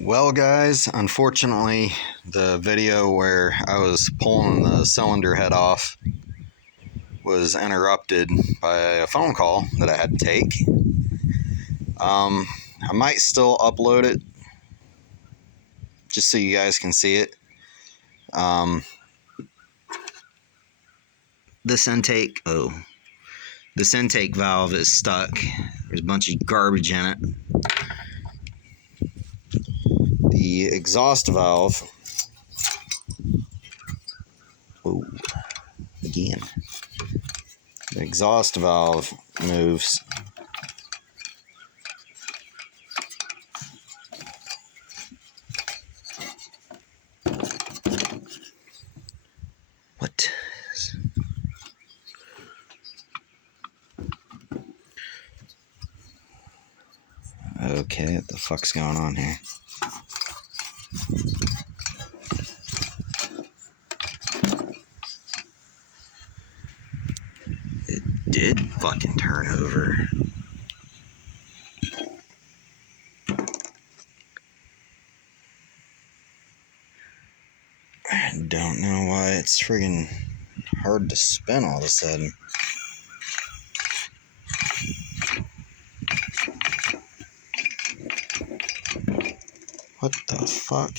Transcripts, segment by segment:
Well guys, unfortunately the video where I was pulling the cylinder head off was interrupted by a phone call that I had to take. I might still upload it just so you guys can see it. This intake valve is stuck. There's a bunch of garbage in it. The exhaust valve, again, the exhaust valve moves. What? Okay, what the fuck's going on here? It did fucking turn over. I don't know why it's friggin' hard to spin all of a sudden. What the fuck?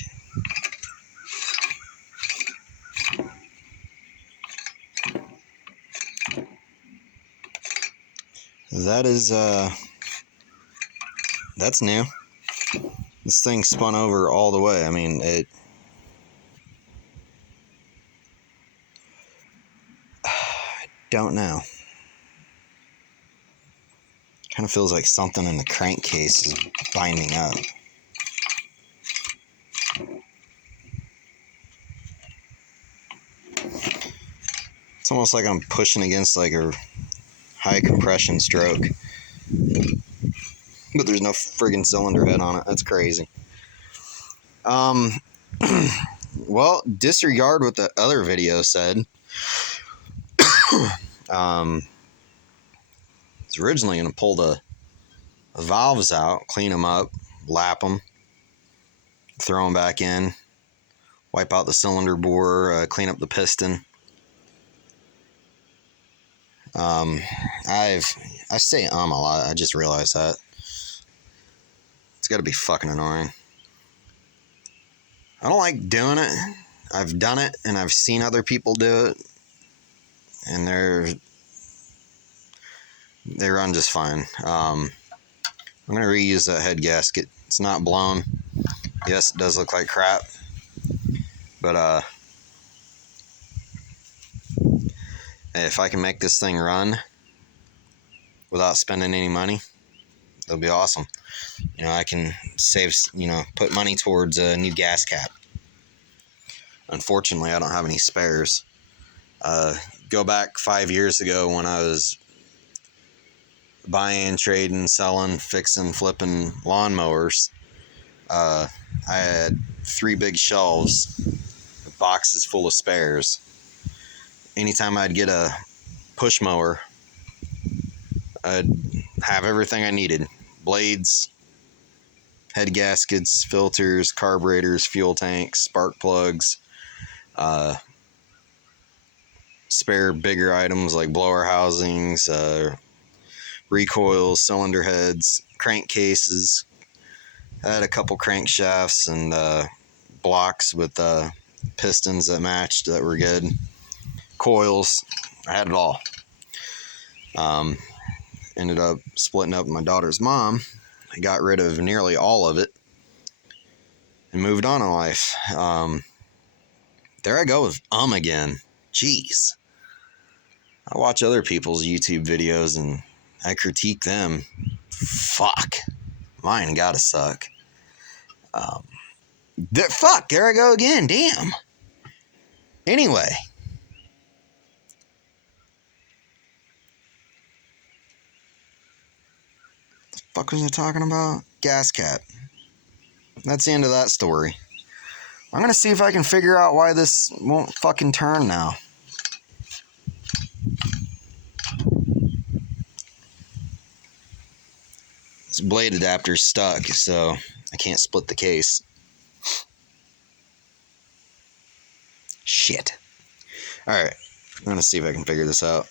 That is, that's new. This thing spun over all the way. I mean, I don't know. Kind of feels like something in the crankcase is binding up. It's almost like I'm pushing against like a high compression stroke. But there's no friggin' cylinder head on it. That's crazy. Well, disregard what the other video said. I was originally going to pull the valves out, clean them up, lap them, throw them back in, wipe out the cylinder bore, clean up the piston. I say a lot. I just realized that. It's got to be fucking annoying. I don't like doing it. I've done it and I've seen other people do it, and they run just fine. I'm going to reuse that head gasket. It's not blown. Yes, it does look like crap, but if I can make this thing run without spending any money, it'll be awesome. You know, I can save, put money towards a new gas cap. Unfortunately, I don't have any spares. Go back 5 years ago when I was buying, trading, selling, fixing, flipping lawnmowers. I had 3 big shelves with boxes full of spares. Anytime I'd get a push mower, I'd have everything I needed. Blades, head gaskets, filters, carburetors, fuel tanks, spark plugs, spare bigger items like blower housings, recoils, cylinder heads, crankcases. I had a couple crankshafts and blocks with pistons that matched that were good. Coils. I had it all. Ended up splitting up with my daughter's mom. I got rid of nearly all of it and moved on in life. There I go with again. Jeez. I watch other people's YouTube videos and I critique them. Fuck. Mine gotta suck. Fuck, there I go again. Damn. Anyway. The fuck was I talking about? Gas cap. That's the end of that story. I'm gonna see if I can figure out why this won't fucking turn now. This blade adapter's stuck, so I can't split the case. Shit. Alright, I'm gonna see if I can figure this out.